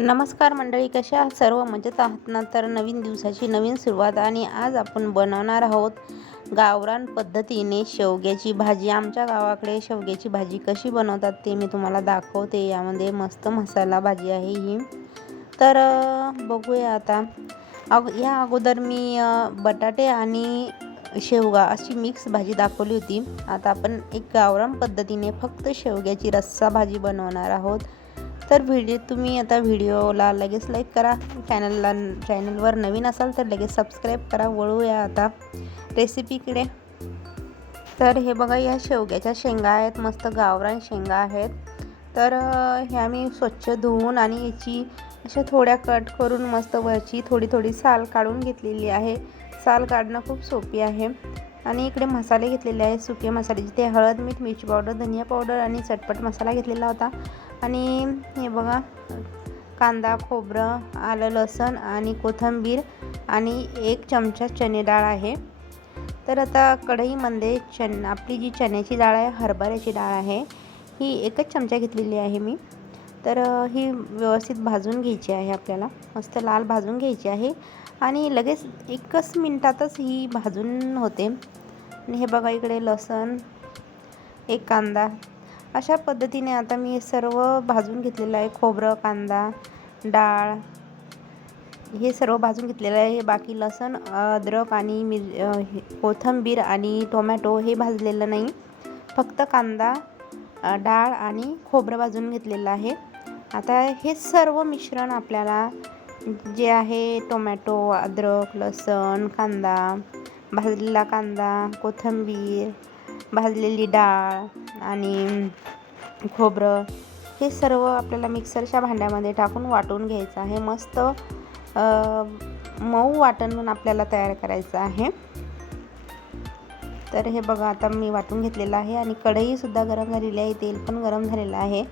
नमस्कार मंडळी कशा आहात? सर्व मजेत आहात ना? तर नवीन दिवसाची नवीन सुरुवात आणि आज आपण बनवणार आहोत गावरान पद्धतीने शेवग्याची भाजी. आमच्या गावाकडे शेवग्याची भाजी कशी बनवतात ते मी तुम्हाला दाखवते. यामध्ये मस्त मसाला भाजी आहे ही. तर बघूया आता. अग या अगोदर मी बटाटे आणि शेवगा अशी मिक्स भाजी दाखवली होती. आता आपण एक गावरान पद्धतीने फक्त शेवग्याची रस्सा भाजी बनवणार आहोत. तर व्हिडिओ तुम्ही आता व्हिडिओला लगेच लाईक करा. चॅनलला चॅनलवर नवीन असाल तर लगेच सबस्क्राईब करा. वळूया आता रेसिपीकडे तर हे बघा या शेवग्याच्या शेंगा आहेत. मस्त गावरान शेंगा आहेत. तर ह्या मी स्वच्छ धुवून आणि याची अशा थोड्या कट करून मस्त वरची थोडी थोडी साल काढून घेतलेली आहे. साल काढणं खूप सोपी आहे. आणि इकडे मसाले घेतलेले आहे सुके मसाले जिथे हळद मीठ मिरची पावडर धनिया पावडर आणि चटपट मसाला घेतलेला होता. आणि हे बघा कांदा खोबरं आलं लसण आणि कोथिंबीर आणि एक चमचा चणे डाळ आहे. तर आता कढईमध्ये चण आपली जी चण्याची डाळ आहे हरभऱ्याची डाळ आहे ही एकच चमचा घेतलेली आहे मी. तर ही व्यवस्थित भाजून घ्यायची आहे आपल्याला. मस्त लाल भाजून घ्यायची आहे. आणि लगेच एकच मिनटातच ही भाजून होते. आणि हे बघा इकडे लसण एक कांदा. अशा पद्धतीने आता मी हे सर्व भाजून घेतलेलं आहे. खोबरं कांदा डाळ. हे सर्व भाजून घेतलेलं आहे. हे बाकी लसण अद्रक आणि मिर कोथंबीर हे कोथिंबीर आणि टोमॅटो हे भाजलेलं नाही. फक्त कांदा डाळ आणि खोबरं भाजून घेतलेलं आहे. आता हे सर्व मिश्रण आपल्याला जे आहे टोमॅटो अद्रक लसण कांदा भाजलेला कांदा कोथिंबीर भाजलेली डाळ आणि खोबरं हे सर्व आपल्याला मिक्सरच्या भांड्यामध्ये टाकून वाटून घ्यायचं आहे. मस्त मऊ वाटण आपल्याला तयार करायचं आहे. तर हे बघा आता मी वाटून घेतलेलं आहे आणि कढईसुद्धा गरम झालेली आहे. तेल पण गरम झालेलं आहे.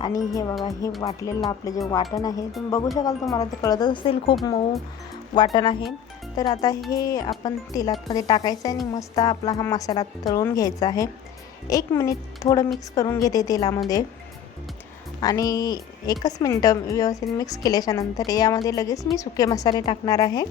आणि हे बघा हे वाटलेलं आपलं जे वाटण आहे तुम्ही बघू शकाल तुम्हाला ते कळतच असेल खूप मऊ वाटण आहे. तर आता हे आपण तेलातमध्ये टाकायचं आहे आणि मस्त आपला हा मसाला तळून घ्यायचा आहे. एक मिनिट थोडं मिक्स करून घेते तेलामध्ये. आणि एकच मिनटं व्यवस्थित मिक्स केल्याच्यानंतर यामध्ये लगेच मी सुके मसाले टाकणार आहे.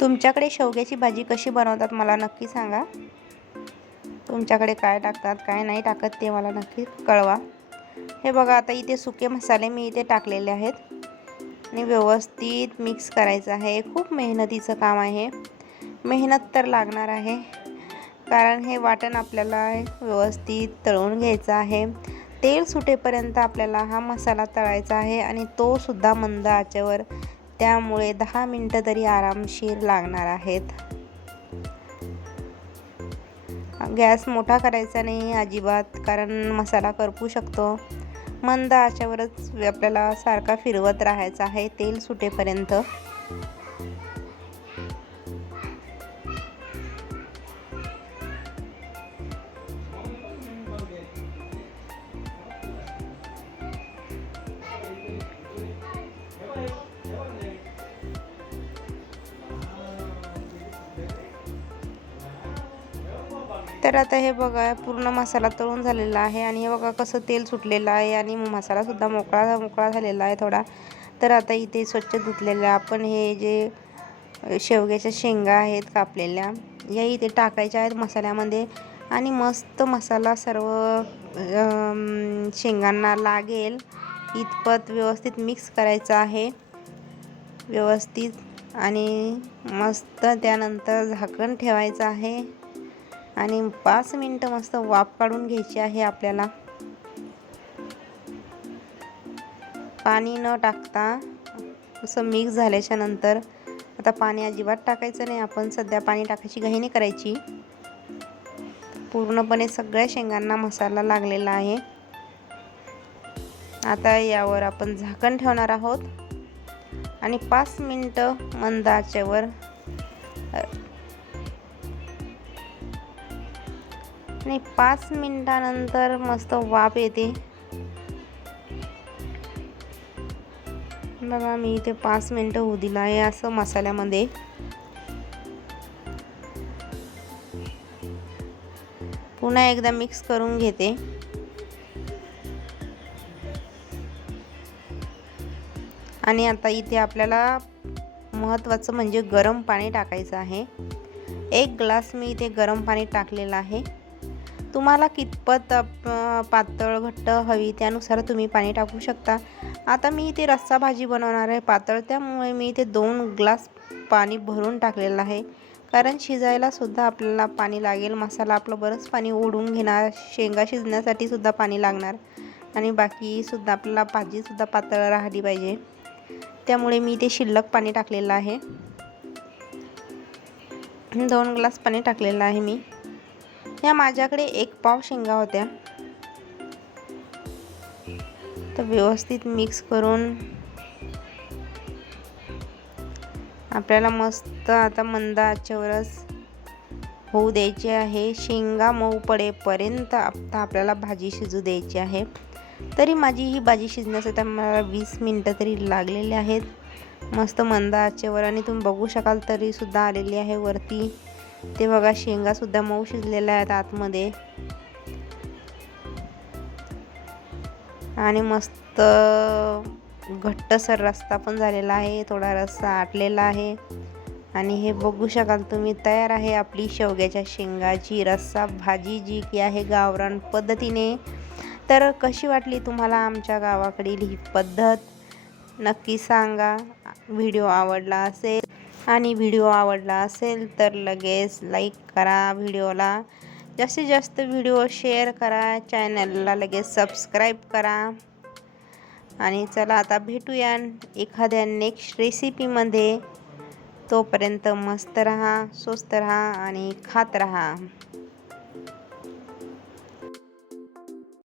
तुमच्याकडे शेवग्याची भाजी कशी बनवतात मला नक्की सांगा. तुमच्याकडे काय टाकतात काय नाही टाकत ते मला नक्की कळवा. हे बघा आता इथे सुके मसाले मी इथे टाकलेले आहेत. आणि व्यवस्थित मिक्स करायचं आहे. खूप मेहनतीचं काम आहे. मेहनत तर लागणार आहे. कारण हे वाटण आपल्याला व्यवस्थित तळून घ्यायचं आहे. तेल सुटेपर्यंत आपल्याला हा मसाला तळायचा आहे. आणि तो सुद्धा मंद आचेवर त्यामुळे दहा मिनटं तरी आरामशीर लागणार आहेत. गॅस मोठा करायचा नाही अजिबात कारण मसाला करपू शकतो. मंद आशावरच आपल्याला सारखा फिरवत राहायचा आहे तेल सुटेपर्यंत. तर आता हे बघा पूर्ण मसाला तळून झालेला आहे आणि हे बघा कसं तेल सुटलेलं आहे आणि मसालासुद्धा मोकळा मोकळा झालेला आहे थोडा. तर आता इथे स्वच्छ धुतलेल्या आपण हे जे शेवग्याच्या शेंगा आहेत कापलेल्या या इथे टाकायच्या आहेत मसाल्यामध्ये. आणि मस्त मसाला सर्व शेंगांना लागेल. इतपत व्यवस्थित मिक्स करायचं आहे. व्यवस्थित आणि मस्त त्यानंतर झाकण ठेवायचं आहे. आणि पाच मिनटं मस्त वाफ काढून घ्यायची आहे आपल्याला. पाणी न टाकता असं मिक्स झाल्याच्यानंतर आता पाणी अजिबात टाकायचं नाही. आपण सध्या पाणी टाकायची घाई नाही करायची. पूर्णपणे सगळ्या शेंगांना मसाला लागलेला आहे. आता यावर आपण झाकण ठेवणार आहोत. आणि पाच मिनटं मंद आचेवर आणि पाच मिनटानंतर मस्त वाफ येते. बघा मी इथे पाच मिनटं होऊ दिला आहे असं मसाल्यामध्ये. पुन्हा एकदा मिक्स करून घेते. आणि आता इथे आपल्याला महत्त्वाचं म्हणजे गरम पाणी टाकायचं आहे. एक ग्लास मी इथे गरम पाणी टाकलेलं आहे. तुम्हाला कितपत पातळ घट्ट हवी त्यानुसार तुम्ही पाणी टाकू शकता. आता मी इथे रस्सा भाजी बनवणार आहे पातळ त्यामुळे मी इथे दोन ग्लास पाणी भरून टाकलेलं आहे. कारण शिजायला सुद्धा आपल्याला पाणी लागेल मसाला आपलं बरंच पाणी ओढून घेणार शेंगा शिजण्यासाठी सुद्धा पाणी लागणार. आणि बाकीसुद्धा आपल्याला भाजीसुद्धा पातळ राहिली पाहिजे. त्यामुळे मी इथे शिल्लक पाणी टाकलेलं आहे. दोन ग्लास पाणी टाकलेलं आहे मी. या माझ्याकडे एक पाव शेंगा होत्या. तर व्यवस्थित मिक्स करून आपल्याला मस्त आता मंद आचेवरच होऊ द्यायची आहे. शेंगा मऊ पडेपर्यंत आता आपल्याला भाजी शिजू द्यायची आहे. तरी माझी ही भाजी शिजण्यासाठी मला वीस मिनटं तरी लागलेली आहेत. मस्त मंद आचेवर आणि तुम्ही बघू शकाल तरीसुद्धा आलेली आहे वरती. ते बघा शेंगासुद्धा मऊ शिजलेल्या आहेत आतमध्ये. आणि मस्त घट्टसर रस्ता पण झालेला आहे थोडा रस्सा आटलेला आहे. आणि हे बघू शकाल तुम्ही तयार आहे आपली शेवग्याच्या शेंगाची रस्सा भाजी जी की आहे गावरान पद्धतीने. तर कशी वाटली तुम्हाला आमच्या गावाकडील ही पद्धत? नक्की सांगा. व्हिडिओ आवडला असेल आणि व्हिडिओ आवडला असेल तर लगेच लाईक करा व्हिडिओला. जास्तीत जास्त व्हिडिओ शेअर करा. चॅनलला लगेच सबस्क्राईब करा. आणि चला आता भेटूया एखाद्या नेक्स्ट रेसिपीमध्ये तोपर्यंत मस्त रहा स्वस्त रहा आणि खात रहा.